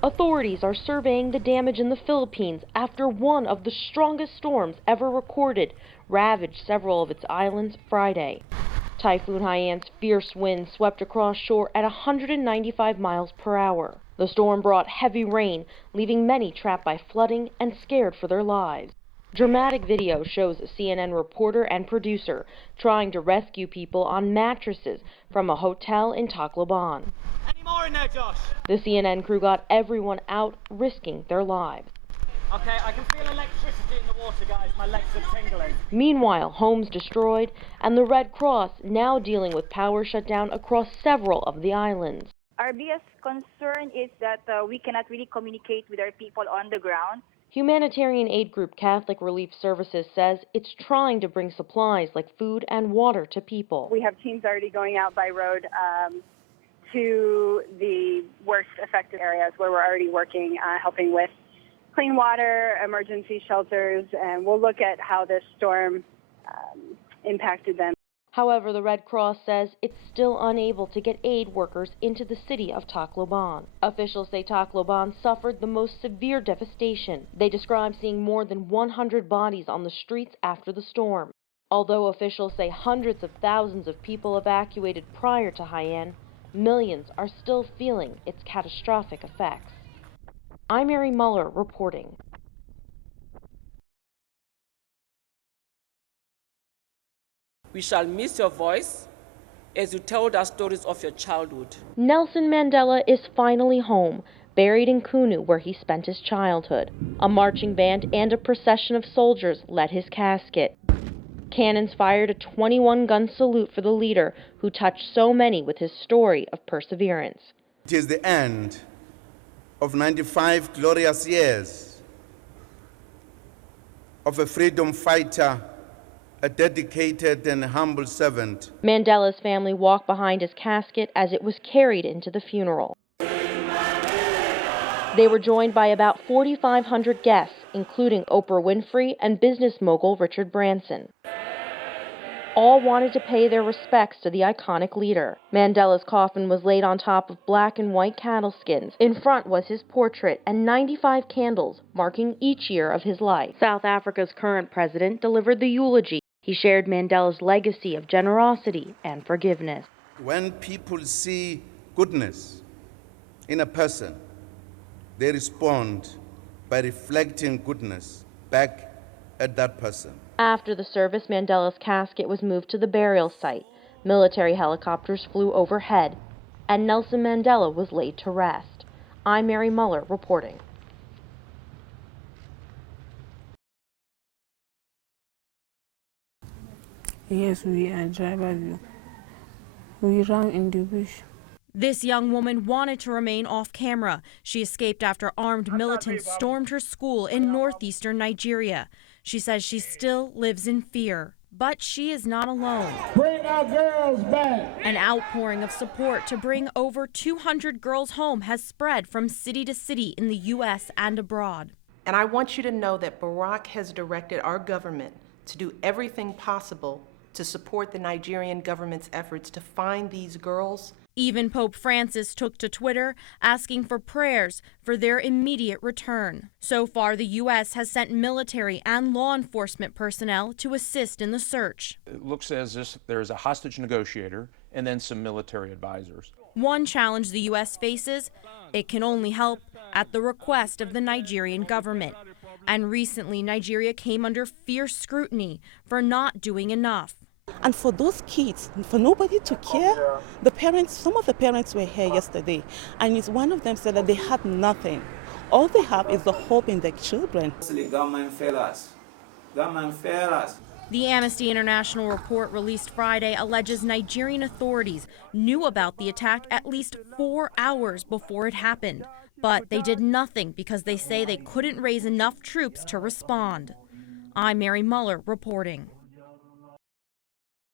Authorities are surveying the damage in the Philippines after one of the strongest storms ever recorded ravaged several of its islands Friday. Typhoon Haiyan's fierce winds swept across shore at 195 miles per hour. The storm brought heavy rain, leaving many trapped by flooding and scared for their lives. Dramatic video shows a CNN reporter and producer trying to rescue people on mattresses from a hotel in Tacloban. Any more in there, Josh? The CNN crew got everyone out, risking their lives. Okay, I can feel electricity in the water, guys. My legs are tingling. Meanwhile, homes destroyed, and the Red Cross now dealing with power shutdown across several of the islands. Our biggest concern is that we cannot really communicate with our people on the ground. Humanitarian aid group Catholic Relief Services says it's trying to bring supplies like food and water to people. We have teams already going out by road to the worst affected areas where we're already working, helping with clean water, emergency shelters, and we'll look at how this storm impacted them. However, the Red Cross says it's still unable to get aid workers into the city of Tacloban. Officials say Tacloban suffered the most severe devastation. They describe seeing more than 100 bodies on the streets after the storm. Although officials say hundreds of thousands of people evacuated prior to Haiyan, millions are still feeling its catastrophic effects. I'm Mary Muller reporting. We shall miss your voice as you told us stories of your childhood. Nelson Mandela is finally home, buried in Kunu where he spent his childhood. A marching band and a procession of soldiers led his casket. Cannons fired a 21-gun salute for the leader who touched so many with his story of perseverance. It is the end of 95 glorious years of a freedom fighter, a dedicated and humble servant. Mandela's family walked behind his casket as it was carried into the funeral. They were joined by about 4,500 guests, including Oprah Winfrey and business mogul Richard Branson. All wanted to pay their respects to the iconic leader. Mandela's coffin was laid on top of black and white cattle skins. In front was his portrait and 95 candles, marking each year of his life. South Africa's current president delivered the eulogy. He shared Mandela's legacy of generosity and forgiveness. When people see goodness in a person, they respond by reflecting goodness back at that person. After the service, Mandela's casket was moved to the burial site. Military helicopters flew overhead, and Nelson Mandela was laid to rest. I'm Mary Muller reporting. Yes, we are drivers. We ran in the bush. This young woman wanted to remain off camera. She escaped after armed militants stormed her school in northeastern Nigeria. She says she still lives in fear, but she is not alone. Bring our girls back. An outpouring of support to bring over 200 girls home has spread from city to city in the U.S. and abroad. And I want you to know that Barack has directed our government to do everything possible to support the Nigerian government's efforts to find these girls. Even Pope Francis took to Twitter asking for prayers for their immediate return. So far, the U.S. has sent military and law enforcement personnel to assist in the search. It looks as if there's a hostage negotiator and then some military advisors. One challenge the U.S. faces, it can only help at the request of the Nigerian government. And recently, Nigeria came under fierce scrutiny for not doing enough. And for those kids, for nobody to care, the parents, some of the parents were here yesterday, and one of them said that they had nothing. All they have is the hope in their children. The government failed us. Government failed us. The Amnesty International report released Friday alleges Nigerian authorities knew about the attack at least 4 hours before it happened. But they did nothing because they say they couldn't raise enough troops to respond. I'm Mary Muller reporting.